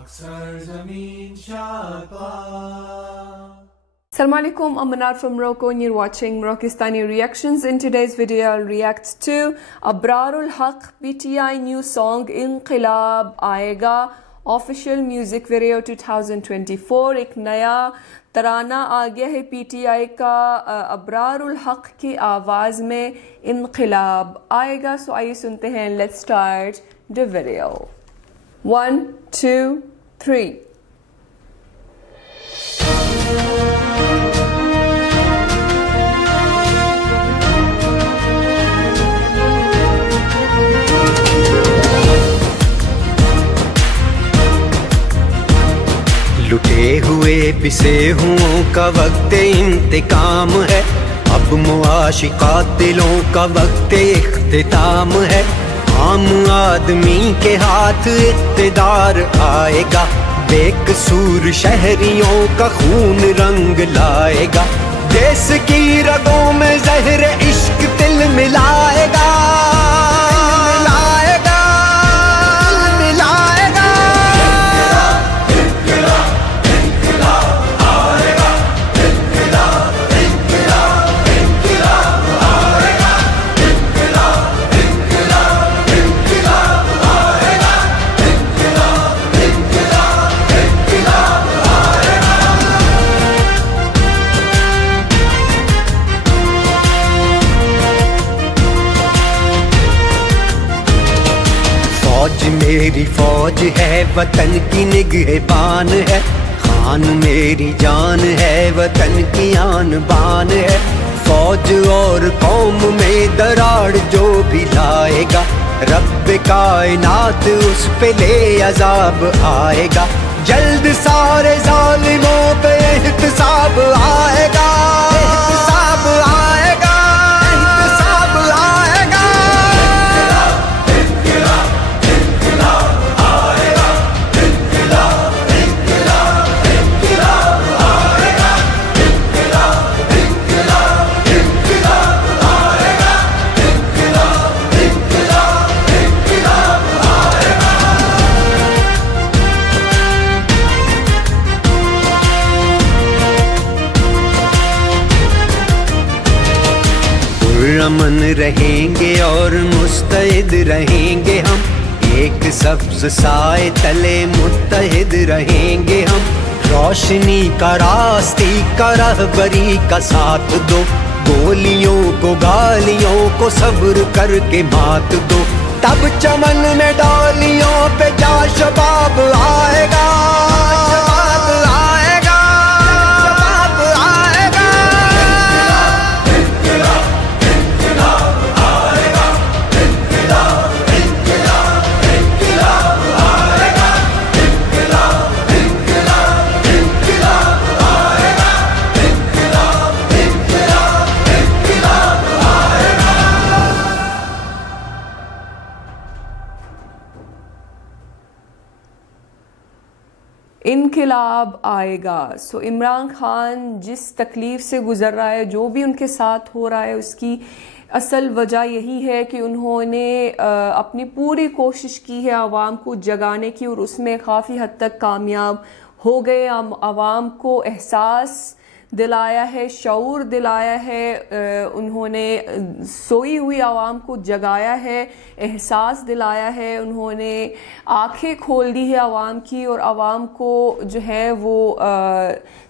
Assalamu alaikum, I'm Manar from Morocco and you're watching Moroccistani Reactions. In today's video I'll react to Abrarul Haq PTI new song Inqilab Aayega official music video 2024. एक नया तराना आ गया है PTI का अब्रारुल हक की आवाज़ में इनक़िलाब आएगा. सो आइए सुनते हैं. Let's start the video. 1, 2, 3. लुटे हुए पिसे हुओं का वक्त इंतकाम है. अब मुआशिका दिलों का वक्त इख्तिताम है. आम आदमी के हाथ इक़्तिदार आएगा. बेकसूर शहरियों का खून रंग लाएगा. देश की रगों में ज़हर इश्क दिल मिलाएगा. फौज मेरी फौज है, वतन की निगहबान है. खान मेरी जान है, वतन की आन बान है. फौज और कौम में दरार जो भी लाएगा, रब कायनात उस पे ले अजाब आएगा. जल्द सारे जालिमों पे एहतसाब आएगा. एहतसाब आएगा. एहतसाब आएगा. अमन रहेंगे और मुस्तैद रहेंगे हम. एक सब्ज़ साए तले मुत्तहिद रहेंगे हम. रोशनी का रास्ती का रहबरी का साथ दो. गोलियों को गालियों को सब्र करके मात दो. तब चमन में डालियों पे जा शबाब आएगा. इनक़िलाब आएगा. सो इमरान खान जिस तकलीफ़ से गुज़र रहा है, जो भी उनके साथ हो रहा है, उसकी असल वजह यही है कि उन्होंने अपनी पूरी कोशिश की है आवाम को जगाने की और उसमें काफ़ी हद तक कामयाब हो गए. आवाम को एहसास दिलाया है, शऊर दिलाया है. उन्होंने सोई हुई आवाम को जगाया है, एहसास दिलाया है. उन्होंने आंखें खोल दी है आवाम की और आवाम को जो है वो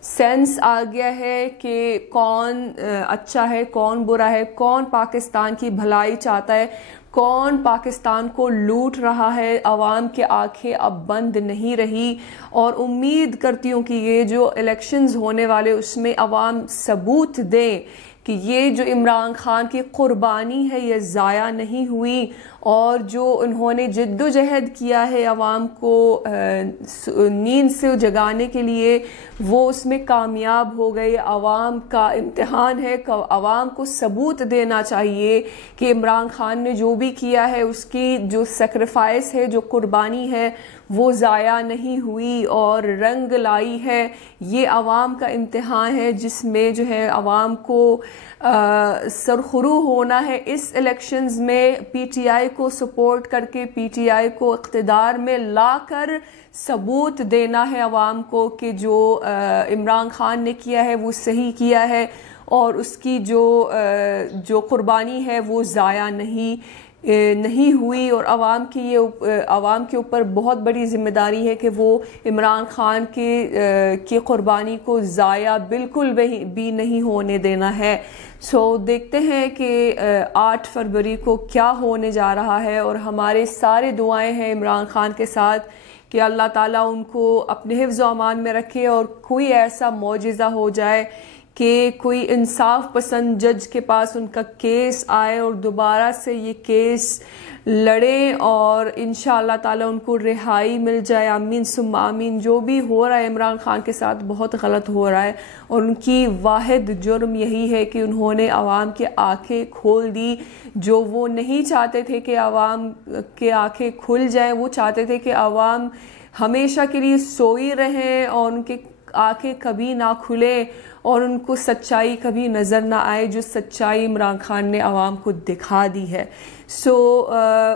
सेंस आ गया है कि कौन अच्छा है, कौन बुरा है, कौन पाकिस्तान की भलाई चाहता है, कौन पाकिस्तान को लूट रहा है. आवाम की आंखें अब बंद नहीं रही और उम्मीद करती हूँ कि ये जो इलेक्शंस होने वाले उसमें आवाम सबूत दें कि ये जो इमरान खान की कुर्बानी है ये ज़ाया नहीं हुई और जो उन्होंने जिद्दोजहद किया है आवाम को नींद से जगाने के लिए वो उसमें कामयाब हो गए. आवाम का इम्तिहान है. आवाम को सबूत देना चाहिए कि इमरान खान ने जो भी किया है उसकी जो सेक्रीफाइस है, जो कुर्बानी है, वो ज़ाया नहीं हुई और रंग लाई है. ये आवाम का इम्तिहान है जिसमें जो है आवाम को सरखुरू होना है. इस इलेक्शंस में PTI को सपोर्ट करके PTI को इक़्तिदार में लाकर सबूत देना है अवाम को कि जो इमरान खान ने किया है वो सही किया है और उसकी जो कुर्बानी है वो ज़ाया नहीं हुई। और आवाम के ऊपर बहुत बड़ी ज़िम्मेदारी है कि वो इमरान खान की कुर्बानी को ज़ाया बिल्कुल भी नहीं होने देना है। सो देखते हैं कि 8 फरवरी को क्या होने जा रहा है और हमारे सारे दुआएं हैं इमरान खान के साथ कि अल्लाह ताला उनको अपने हिफ्ज़ व अमान में रखे और कोई ऐसा मौजिज़ा हो जाए कि कोई इंसाफ पसंद जज के पास उनका केस आए और दोबारा से ये केस लड़े और इंशाअल्लाह ताला उनको रिहाई मिल जाए। आमीन सुम्मा आमीन। जो भी हो रहा है इमरान खान के साथ बहुत गलत हो रहा है और उनकी वाहिद जुर्म यही है कि उन्होंने आवाम की आंखें खोल दी। जो वो नहीं चाहते थे कि आवाम के आंखें खुल जाएं, वो चाहते थे कि आवाम हमेशा के लिए सोई रहें और उनके आंखें कभी ना खुले और उनको सच्चाई कभी नज़र ना आए, जो सच्चाई इमरान खान ने आवाम को दिखा दी है। सो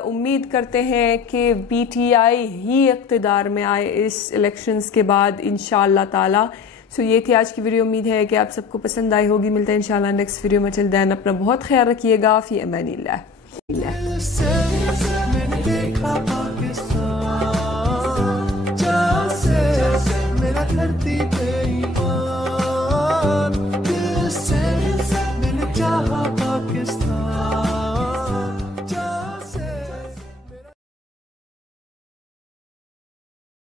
उम्मीद करते हैं कि PTI ही इक़्तिदार में आए इस इलेक्शंस के बाद इंशाअल्लाह ताला। सो ये थी आज की वीडियो। उम्मीद है कि आप सबको पसंद आई होगी। मिलते हैं इंशाअल्लाह नेक्स्ट वीडियो में। टिल देन अपना बहुत ख्याल रखिएगा। फ़ी अमानिल्लाह।